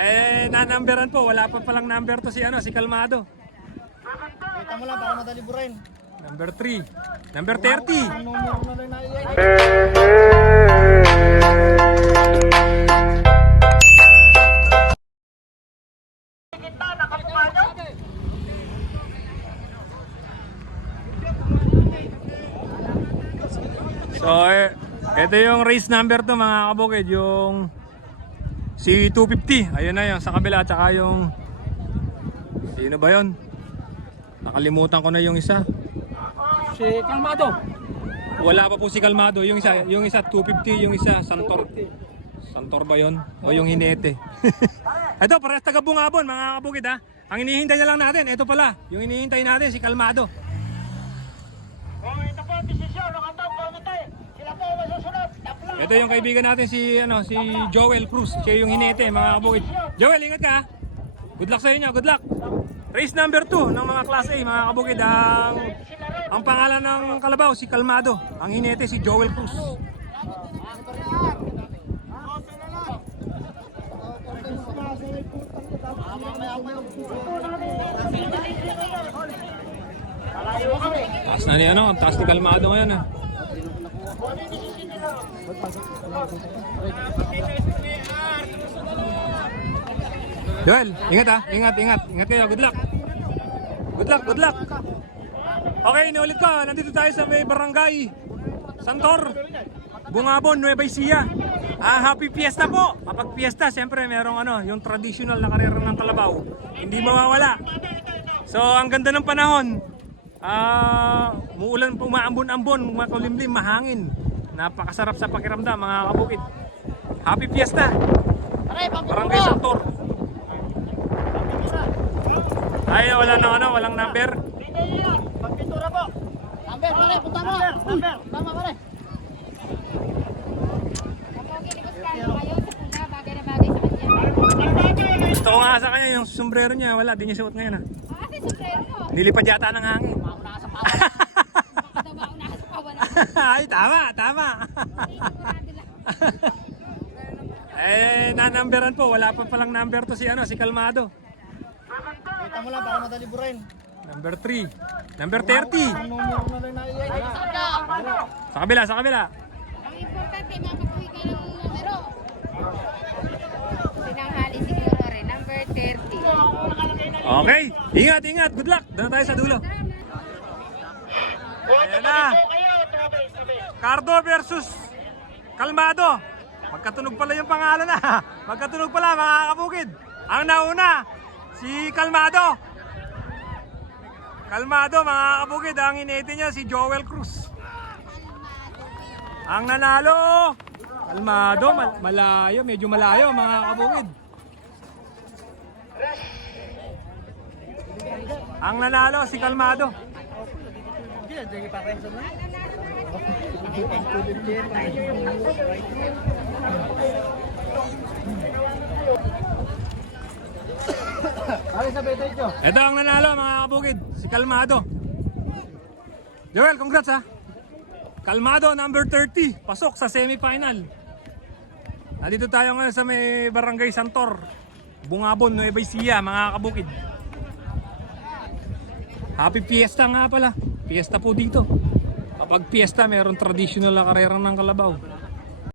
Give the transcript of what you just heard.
Eh, nanumberan po. Wala pa palang number to si ano, si Kalmado. Kita mo lang para madali burin. Number 3. Number 30. Ang numero na lang na iyan. So, eh, ito yung race number to mga kabukid. Yung C250. Ayun na yung sa kabila. Tsaka yung... Sino ba yun? Nakalimutan ko na yung isa. Si Kalmado. Wala pa po si Kalmado. Yung isa, yung isa 250, yung isa Santor. Santor ba yun? O yung Hinete? ito, parehas taga Bungabon, mga kabukid ha. Ang hinihintay na lang natin, ito pala. Yung hinihintay natin, si Kalmado. Oh, ito po ang desisyon ng Ito yung kaibigan natin si ano si Joel Cruz. Siya yung hinete, mga kabukid. Joel, ingat ka. Good luck sa inyo, good luck. Race number 2 ng mga class A, mga kabukid. Ang, ang pangalan ng kalabaw, si Kalmado. Ang hinete, si Joel Cruz. Taas na ni ano, taas ni Kalmado ngayon ah. Joel, ingat ha. Ingat, ingat. Ingat kayo. Good luck. Good luck, good luck. Okay, inulit ko. Nandito tayo sa may barangay. Santor. Bungabon, Nueva Ecija. Ah, happy fiesta po. Kapag fiesta, siyempre merong ano, yung traditional na karera ng kalabaw. Hindi mawawala. So, ang ganda ng panahon. Ah, muulan po, umaambon-ambon, makulimlim, mahangin. Napakasarap sa pakiramdam, mga kabukid. Happy fiesta. Barangay Santor. Ay, wala na ano, walang number. Pagpintura po. Number, pare, punta mo. Number, tama pare. Gusto ko nga sa kanya yung sombrero niya, wala, di niya suot ngayon ha. Nilipad yata ng hangin. Ay, tama, tama. eh, nanumberan po, wala pa palang number to si ano, si Kalmado. Kita mo lang para madali burin. Number 3. Number 30. Ang numero na lang na iyan. Sa kabila, sa kabila. Ang importante, makakuhi ka ng numero. Sinanghali siguro rin, number 30. Okay, ingat, ingat. Good luck. Doon tayo sa dulo. Ayan na. Cardo versus Kalmado. Magkatunog pala yung pangalan na. Magkatunog pala mga kabukid. Ang nauna, si Kalmado. Kalmado mga kabukid. Ang inete niya si Joel Cruz. Ang nanalo, Kalmado, mal- malayo, medyo malayo mga kabukid. Ang nanalo si Kalmado. Hindi, ito. Ang nanalo mga kabukid, si Kalmado. Joel, congrats ha. Kalmado number 30, pasok sa semifinal. Nandito tayo ngayon sa may Barangay Santor, Bungabon, Nueva Ecija, mga kabukid. Happy Fiesta nga pala. Fiesta po dito. Kapag fiesta, meron traditional na karera ng kalabaw.